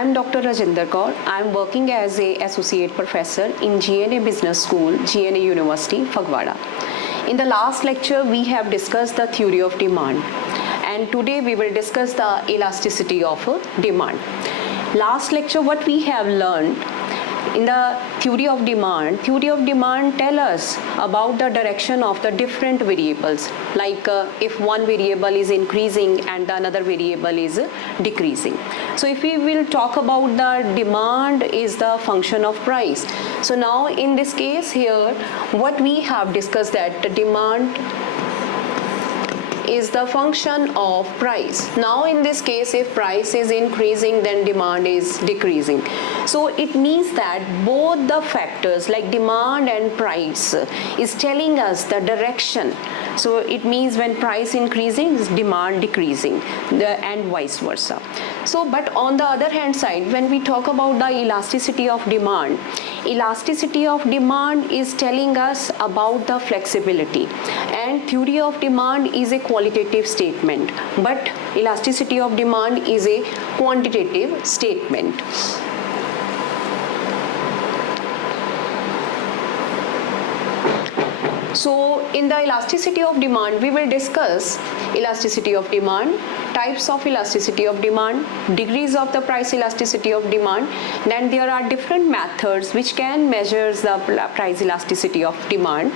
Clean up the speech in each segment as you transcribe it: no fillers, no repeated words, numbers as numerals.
am Dr. Rajinder Kaur. I am working as an associate professor in GNA Business School, GNA University, Fagwada. In the last lecture, we have discussed the theory of demand, and today we will discuss the elasticity of demand. Last lecture, what we have learned in the theory of demand tell us about the direction of the different variables, like if one variable is increasing and the another variable is decreasing. So if we will talk about the demand is the function of price. So now in this case here, what we have discussed that the demand is the function of price. Now in this case, if price is increasing, then demand is decreasing. So it means that both the factors like demand and price is telling us the direction. So it means when price increasing, demand decreasing, and vice versa. So but on the other hand side, when we talk about the elasticity of demand is telling us about the flexibility, and theory of demand is a qualitative statement, but elasticity of demand is a quantitative statement. So in the elasticity of demand, we will discuss elasticity of demand, types of elasticity of demand, degrees of the price elasticity of demand. Then there are different methods which can measure the price elasticity of demand,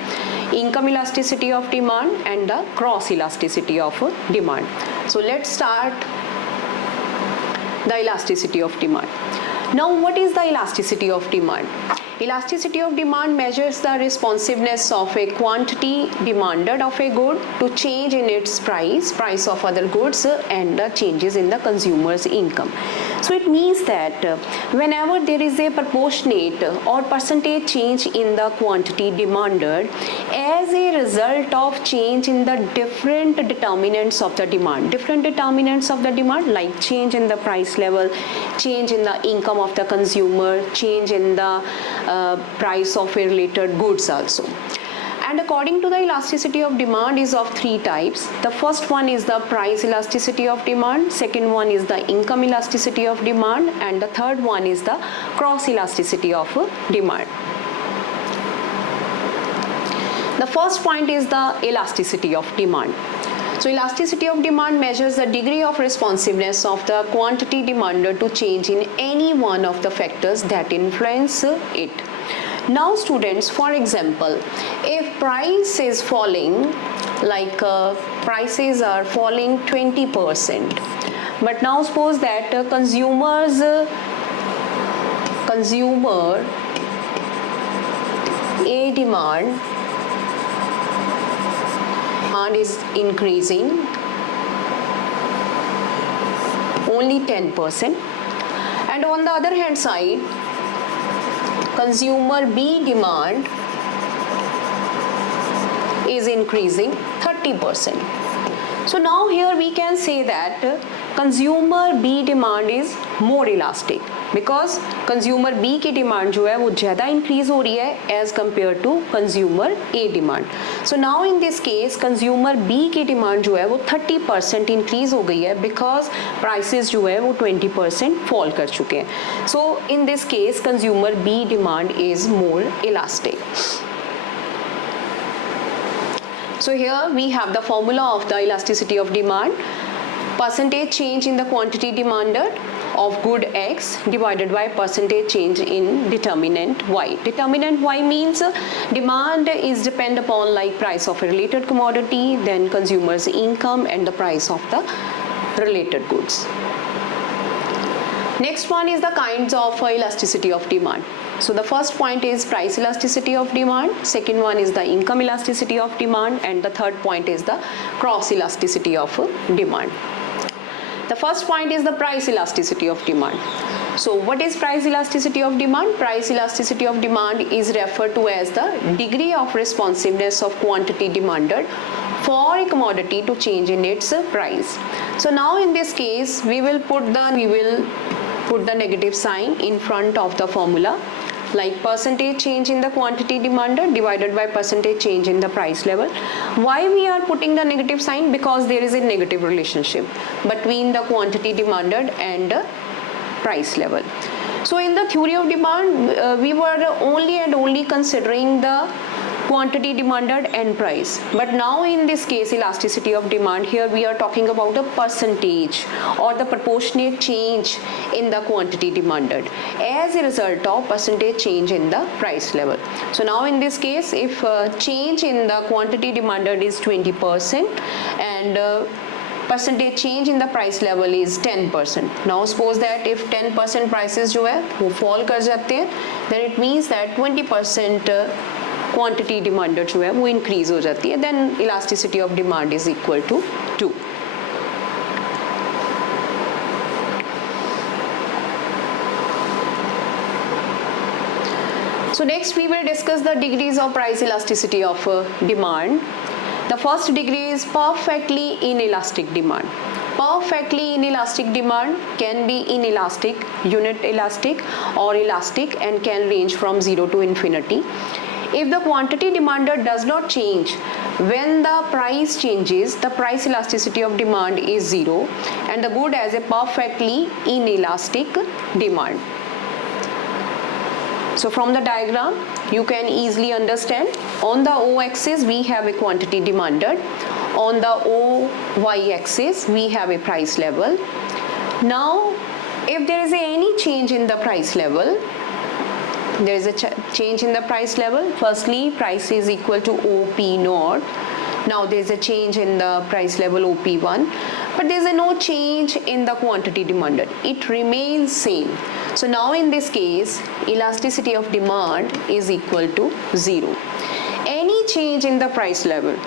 income elasticity of demand, and the cross elasticity of demand. So let's start the elasticity of demand. Now, what is the elasticity of demand? Elasticity of demand measures the responsiveness of a quantity demanded of a good to change in its price of other goods, and the changes in the consumer's income. So it means that whenever there is a proportionate or percentage change in the quantity demanded as a result of change in the different determinants of the demand, like change in the price level, change in the income of the consumer, change in the price of a related goods also. And according to the elasticity of demand is of three types. The first one is the price elasticity of demand, second one is the income elasticity of demand, and the third one is the cross elasticity of demand. The first point is the elasticity of demand. So elasticity of demand measures the degree of responsiveness of the quantity demanded to change in any one of the factors that influence it. Now students, for example, if price is falling, like prices are falling 20%, but now suppose that consumer A demand is increasing only 10%, and on the other hand side, consumer B demand is increasing 30%. So now here we can say that consumer B demand is more elastic, because consumer B की demand जो है वो ज़्यादा increase हो रही है as compared to consumer A demand. So now in this case consumer B की demand जो है वो 30% increase हो गई है, because prices जो है वो 20% fall कर चुके हैं. So in this case consumer B demand is more elastic. So here we have the formula of the elasticity of demand. Percentage change in the quantity demanded of good X divided by percentage change in determinant Y. Determinant Y means demand is depend upon like price of a related commodity, then consumer's income, and the price of the related goods. Next one is the kinds of elasticity of demand. So the first point is price elasticity of demand, second one is the income elasticity of demand, and the third point is the cross elasticity of demand. The first point is the price elasticity of demand. So what is price elasticity of demand? Price elasticity of demand is referred to as the degree of responsiveness of quantity demanded for a commodity to change in its price. So now in this case we will put the negative sign in front of the formula, like percentage change in the quantity demanded divided by percentage change in the price level. Why we are putting the negative sign? Because there is a negative relationship between the quantity demanded and price level. So in the theory of demand, we were only and only considering the quantity demanded and price, but now in this case elasticity of demand, here we are talking about the percentage or the proportionate change in the quantity demanded as a result of percentage change in the price level. So now in this case, if change in the quantity demanded is 20% and percentage change in the price level is 10%. Now suppose that if 10% prices जो है वो fall कर जाते हैं, then it means that 20% quantity demanded जो है वो increase हो जाती है, then elasticity of demand is equal to 2. So next we will discuss the degrees of price elasticity of demand. The first degree is perfectly inelastic demand. Perfectly inelastic demand can be inelastic, unit elastic or elastic and can range from 0 to infinity. If the quantity demanded does not change when the price changes, the price elasticity of demand is 0 and the good has a perfectly inelastic demand. So from the diagram you can easily understand, on the o-axis we have a quantity demanded, on the y-axis we have a price level. Now if there is any change in the price level, there is a change in the price level. Firstly, price is equal to OP naught. Now there is a change in the price level OP1, but there is no change in the quantity demanded. It remains same. So now in this case, elasticity of demand is equal to 0. Any change in the price level,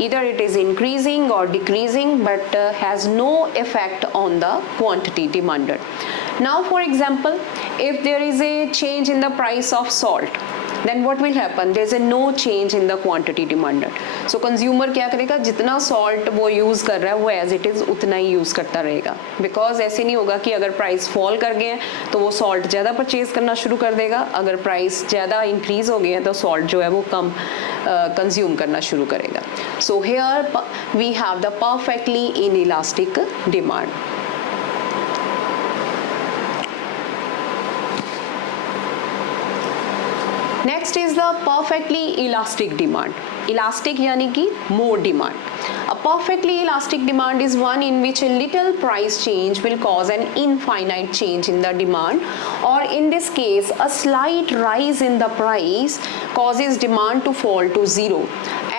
either it is increasing or decreasing, but has no effect on the quantity demanded. Now for example, if there is a change in the price of salt, then what will happen? There is a no change in the quantity demanded. So consumer क्या करेगा, जितना salt वो use कर रहा है वो as it is उतना ही use करता रहेगा, because ऐसे नहीं होगा कि अगर price fall कर गए तो वो salt ज़्यादा purchase करना शुरू कर देगा, अगर price ज़्यादा increase हो गए हैं तो salt जो है वो कम consume करना शुरू करेगा. So here we have the perfectly inelastic demand. Next is the perfectly elastic demand. Elastic यानी कि more demand. A perfectly elastic demand is one in which a little price change will cause an infinite change in the demand, or in this case a slight rise in the price causes demand to fall to 0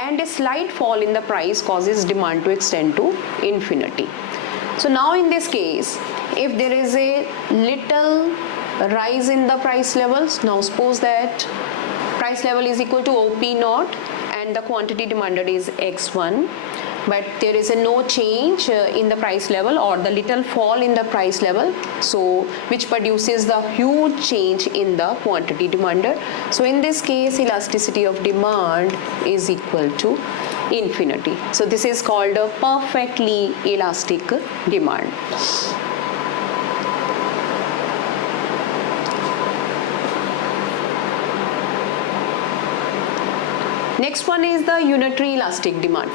and a slight fall in the price causes demand to extend to infinity. So now in this case, if there is a little rise in the price levels, now suppose that price level is equal to OP naught and the quantity demanded is X1, but there is a no change in the price level or the little fall in the price level, so which produces the huge change in the quantity demanded. So in this case elasticity of demand is equal to infinity. So this is called a perfectly elastic demand. Next one is the unitary elastic demand.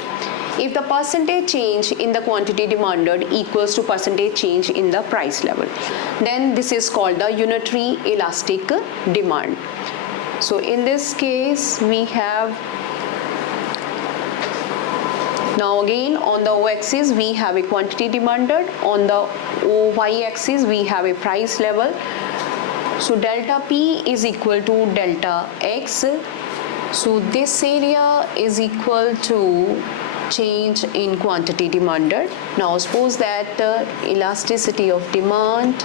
If the percentage change in the quantity demanded equals to percentage change in the price level, then this is called the unitary elastic demand. So in this case we have, now again on the o-axis we have a quantity demanded, on the y-axis we have a price level. So delta P is equal to delta X. So this area is equal to change in quantity demanded. Now suppose that elasticity of demand,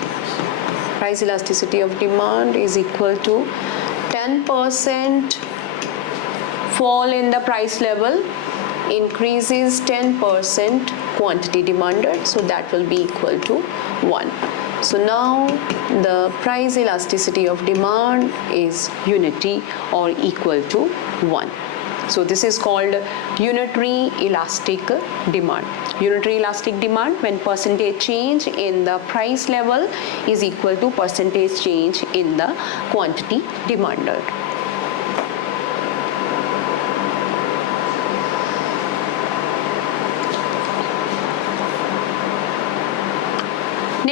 price elasticity of demand is equal to 10% fall in the price level increases 10% quantity demanded, so that will be equal to 1. So now the price elasticity of demand is unity or equal to 1. So this is called unitary elastic demand. Unitary elastic demand when percentage change in the price level is equal to percentage change in the quantity demanded.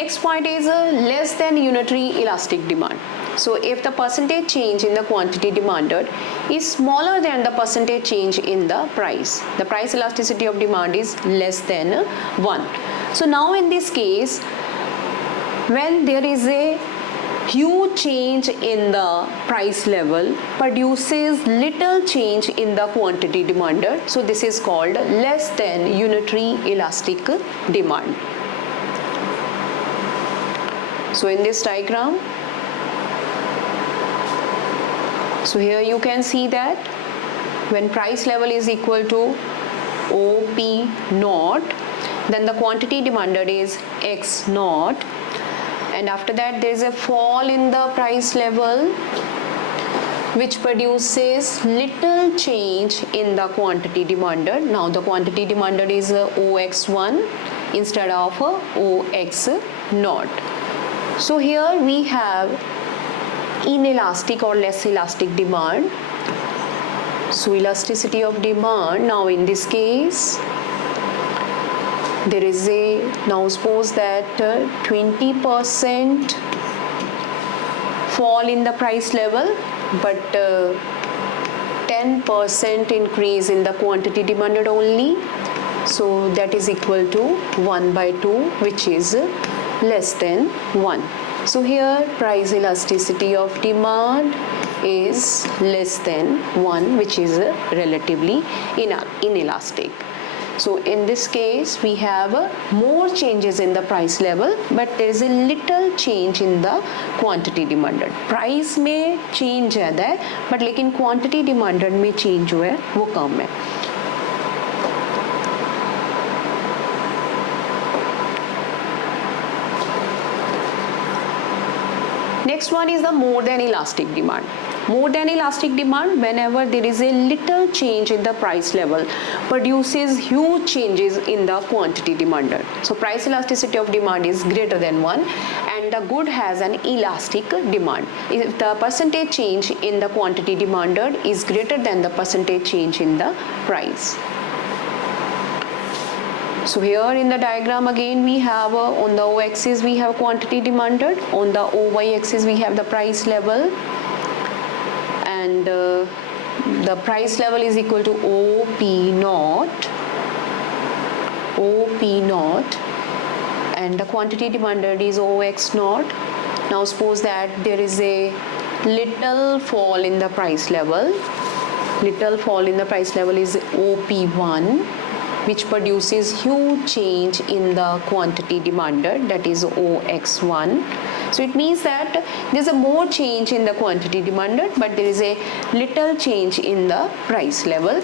Next point is less than unitary elastic demand. So if the percentage change in the quantity demanded is smaller than the percentage change in the price elasticity of demand is less than 1. So now in this case, when there is a huge change in the price level produces little change in the quantity demanded, so this is called less than unitary elastic demand. So in this diagram, so here you can see that when price level is equal to OP naught, then the quantity demanded is X naught, and after that there is a fall in the price level which produces little change in the quantity demanded. Now the quantity demanded is OX1 instead of OX naught. So here we have inelastic or less elastic demand. So elasticity of demand, now in this case there is a, now suppose that 20% fall in the price level but 10% increase in the quantity demanded only, so that is equal to 1/2, which is less than 1. So here price elasticity of demand is less than 1, which is relatively inelastic. So in this case we have more changes in the price level but there is a little change in the quantity demanded. Price में change ज़्यादा है but लेकिन quantity demanded में change जो है वो कम है. Next one is the more than elastic demand. More than elastic demand, whenever there is a little change in the price level, produces huge changes in the quantity demanded. So price elasticity of demand is greater than 1 and the good has an elastic demand. If the percentage change in the quantity demanded is greater than the percentage change in the price. So here in the diagram again we have on the O-axis we have quantity demanded, on the OY axis we have the price level, and the price level is equal to OP naught, and the quantity demanded is OX naught. Now suppose that there is a little fall in the price level, is OP1, which produces huge change in the quantity demanded, that is OX1. So it means that there is a more change in the quantity demanded but there is a little change in the price level.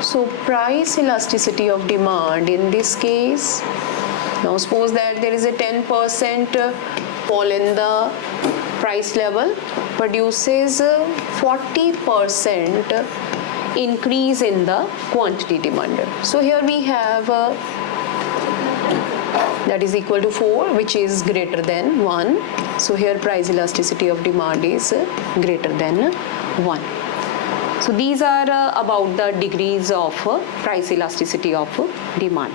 So price elasticity of demand in this case, now suppose that there is a 10% fall in the price level produces 40% increase in the quantity demanded. So here we have that is equal to 4, which is greater than 1. So here price elasticity of demand is greater than 1. So these are about the degrees of price elasticity of demand.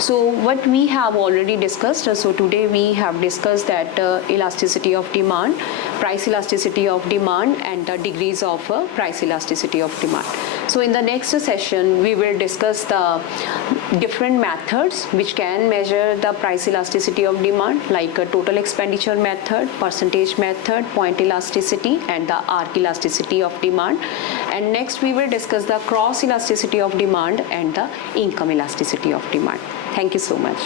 So what we have already discussed, so today we have discussed that elasticity of demand, price elasticity of demand and the degrees of price elasticity of demand. So in the next session we will discuss the different methods which can measure the price elasticity of demand, like a total expenditure method, percentage method, point elasticity and the arc elasticity of demand. And next we will discuss the cross elasticity of demand and the income elasticity of demand. Thank you so much.